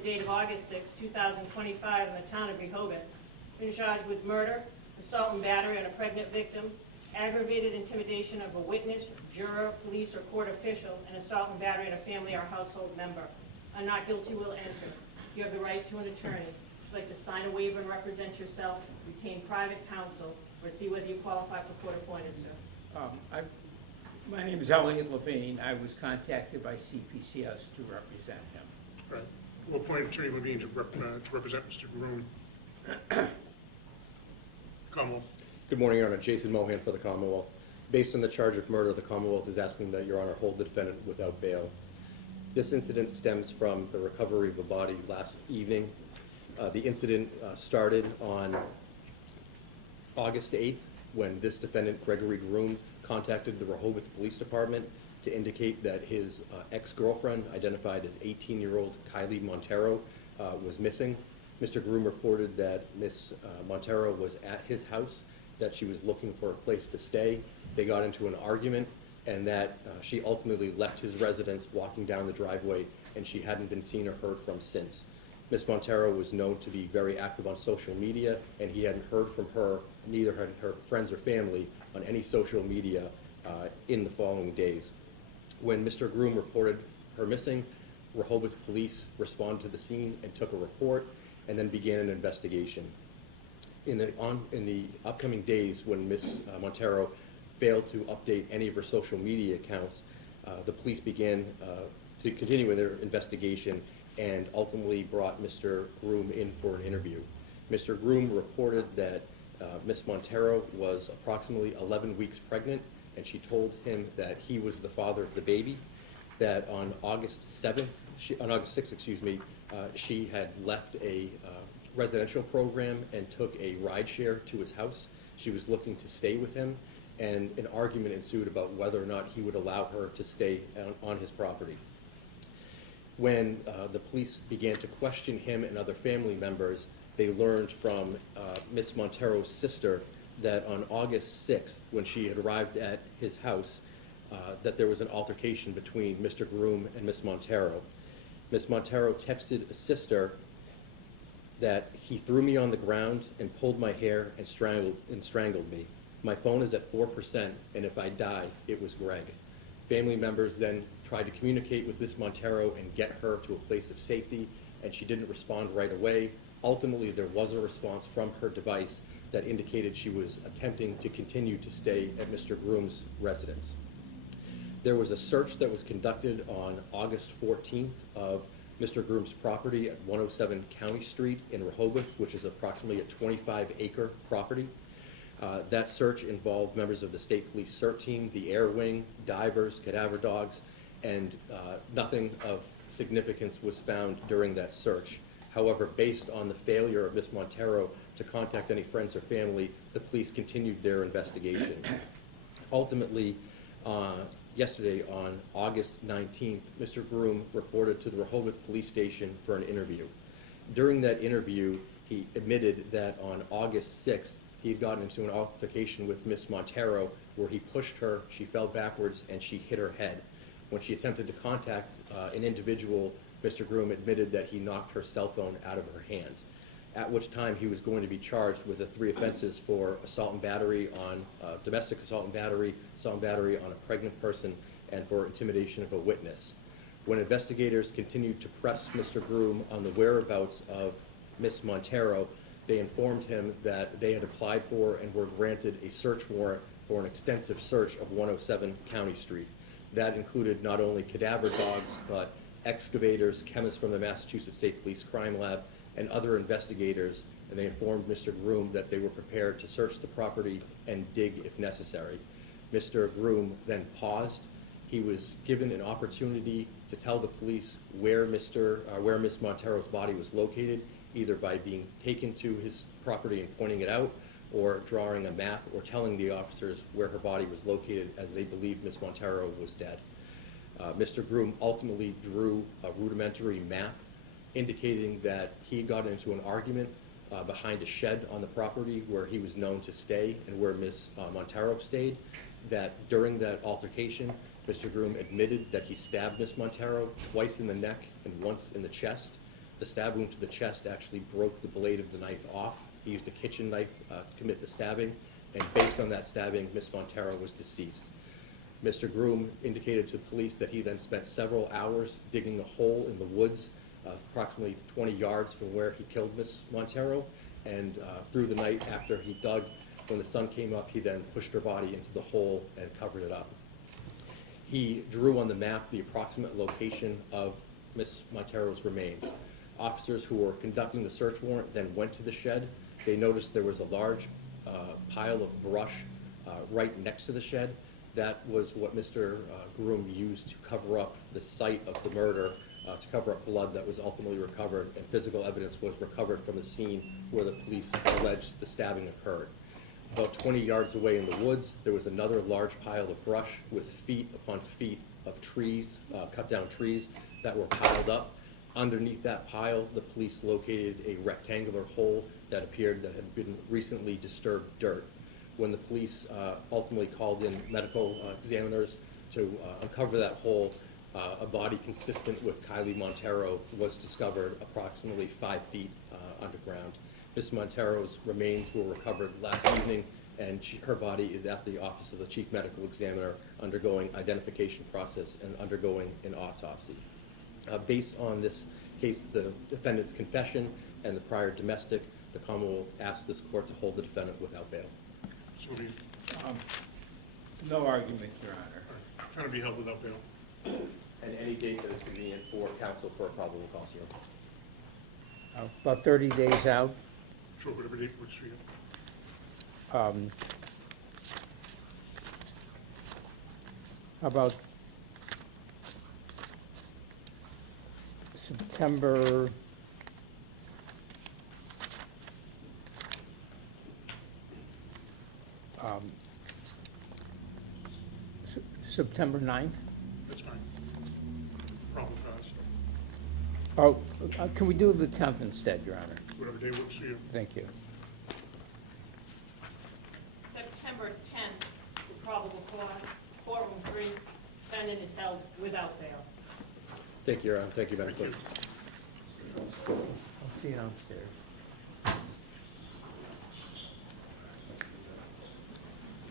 date of August 6, 2025 in the town of Rehoboth, been charged with murder, assault and battery on a pregnant victim, aggravated intimidation of a witness, juror, police, or court official, and assault and battery on a family or household member. A not guilty will enter. You have the right to an attorney. Would you like to sign a waiver and represent yourself, retain private counsel, or see whether you qualify for court appointed, sir? My name is Elliot Levine. I was contacted by CPCS to represent him. Right. We'll appoint Attorney Levine to represent Mr. Groom. Commonwealth. Good morning, Your Honor. Jason Mohan for the Commonwealth. Based on the charge of murder, the Commonwealth is asking that Your Honor hold the defendant without bail. This incident stems from the recovery of a body last evening. The incident started on August 8th when this defendant, Gregory Groom, contacted the Rehoboth Police Department to indicate that his ex-girlfriend, identified as 18-year-old Kylee Monteiro, was missing. Mr. Groom reported that Ms. Monteiro was at his house, that she was looking for a place to stay. They got into an argument, and that she ultimately left his residence walking down the driveway, and she hadn't been seen or heard from since. Ms. Monteiro was known to be very active on social media, and he hadn't heard from her, neither had her friends or family, on any social media in the following days. When Mr. Groom reported her missing, Rehoboth police responded to the scene and took a report, and then began an investigation. In the upcoming days, when Ms. Monteiro failed to update any of her social media accounts, the police began to continue with their investigation and ultimately brought Mr. Groom in for an interview. Mr. Groom reported that Ms. Monteiro was approximately 11 weeks pregnant, and she told him that he was the father of the baby, that on August 6th, she had left a residential program and took a ride share to his house. She was looking to stay with him, and an argument ensued about whether or not he would allow her to stay on his property. When the police began to question him and other family members, they learned from Ms. Monteiro's sister that on August 6th, when she had arrived at his house, that there was an altercation between Mr. Groom and Ms. Monteiro. Ms. Monteiro texted a sister that he threw me on the ground and pulled my hair and strangled me. My phone is at 4%, and if I die, it was Greg. Family members then tried to communicate with Ms. Monteiro and get her to a place of safety, and she didn't respond right away. Ultimately, there was a response from her device that indicated she was attempting to continue to stay at Mr. Groom's residence. There was a search that was conducted on August 14th of Mr. Groom's property at 107 County Street in Rehoboth, which is approximately a 25-acre property. That search involved members of the State Police CERT team, the Air Wing, divers, cadaver dogs, and nothing of significance was found during that search. However, based on the failure of Ms. Monteiro to contact any friends or family, the police continued their investigation. Ultimately, yesterday on August 19th, Mr. Groom reported to the Rehoboth Police Station for an interview. During that interview, he admitted that on August 6th, he had gotten into an altercation with Ms. Monteiro where he pushed her, she fell backwards, and she hit her head. When she attempted to contact an individual, Mr. Groom admitted that he knocked her cell phone out of her hand, at which time he was going to be charged with the 3 offenses for assault and battery on domestic assault and battery on a pregnant person, and for intimidation of a witness. When investigators continued to press Mr. Groom on the whereabouts of Ms. Monteiro, they informed him that they had applied for and were granted a search warrant for an extensive search of 107 County Street. That included not only cadaver dogs, but excavators, chemists from the Massachusetts State Police Crime Lab, and other investigators, and they informed Mr. Groom that they were prepared to search the property and dig if necessary. Mr. Groom then paused. He was given an opportunity to tell the police where Ms. Monteiro's body was located, either by being taken to his property and pointing it out, or drawing a map, or telling the officers where her body was located, as they believed Ms. Monteiro was dead. Mr. Groom ultimately drew a rudimentary map indicating that he got into an argument behind a shed on the property where he was known to stay and where Ms. Monteiro stayed, that during that altercation, Mr. Groom admitted that he stabbed Ms. Monteiro twice in the neck and once in the chest. The stab wound to the chest actually broke the blade of the knife off. He used a kitchen knife to commit the stabbing, and based on that stabbing, Ms. Monteiro was deceased. Mr. Groom indicated to police that he then spent several hours digging a hole in the woods, approximately 20 yards from where he killed Ms. Monteiro, and through the night after he dug, when the sun came up, he then pushed her body into the hole and covered it up. He drew on the map the approximate location of Ms. Monteiro's remains. Officers who were conducting the search warrant then went to the shed. They noticed there was a large pile of brush right next to the shed. That was what Mr. Groom used to cover up the site of the murder, to cover up blood that was ultimately recovered, and physical evidence was recovered from the scene where the police alleged the stabbing occurred. About 20 yards away in the woods, there was another large pile of brush with feet upon feet of trees, cut down trees that were piled up. Underneath that pile, the police located a rectangular hole that appeared that had been recently disturbed dirt. When the police ultimately called in medical examiners to uncover that hole, a body consistent with Kylee Monteiro was discovered approximately 5 feet underground. Ms. Monteiro's remains were recovered last evening, and her body is at the office of the chief medical examiner undergoing identification process and undergoing an autopsy. Based on this case, the defendant's confession and the prior domestic, the Commonwealth asked this court to hold the defendant without bail. So be, No argument, Your Honor. kind of be held without bail. And any date that is convenient for counsel for a probable cause hearing. About 30 days out. Sure, whatever date works for you. How about September, September 9th? That's fine. Problem passed. Oh, can we do the 10th instead, Your Honor? Whatever day works for you. Thank you. September 10th, the probable cause, courtroom 3, defendant is held without bail. Thank you, Your Honor. Thank you, Madam Clerk. Thank you. I'll see you downstairs.